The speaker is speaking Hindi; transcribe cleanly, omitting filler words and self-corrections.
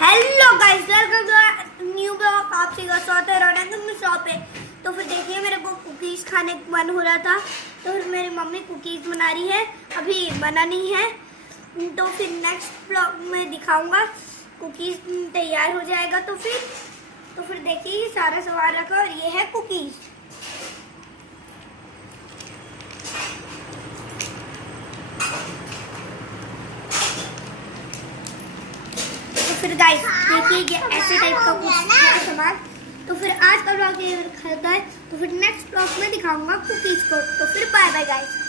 Hello guys, welcome to new blog. आप सभी का स्वागत है रौनक शॉप पे। तो फिर देखिए, मेरे को कुकीज़ खाने का मन हो रहा था, तो फिर मेरी मम्मी कुकीज़ बना रही है, अभी बना नहीं है। तो फिर नेक्स्ट ब्लॉग में दिखाऊंगा। कुकीज़ तैयार हो जाएगा तो फिर देखिए, सारा सामान रखा और ये है कुकीज़। फिर गाइस देखिए, ये ऐसे टाइप का कुछ सामान। तो फिर आज का ब्लॉग ये खरीदा है, तो फिर नेक्स्ट ब्लॉग में दिखाऊंगा कुकीज को। तो फिर बाय बाय गाइस।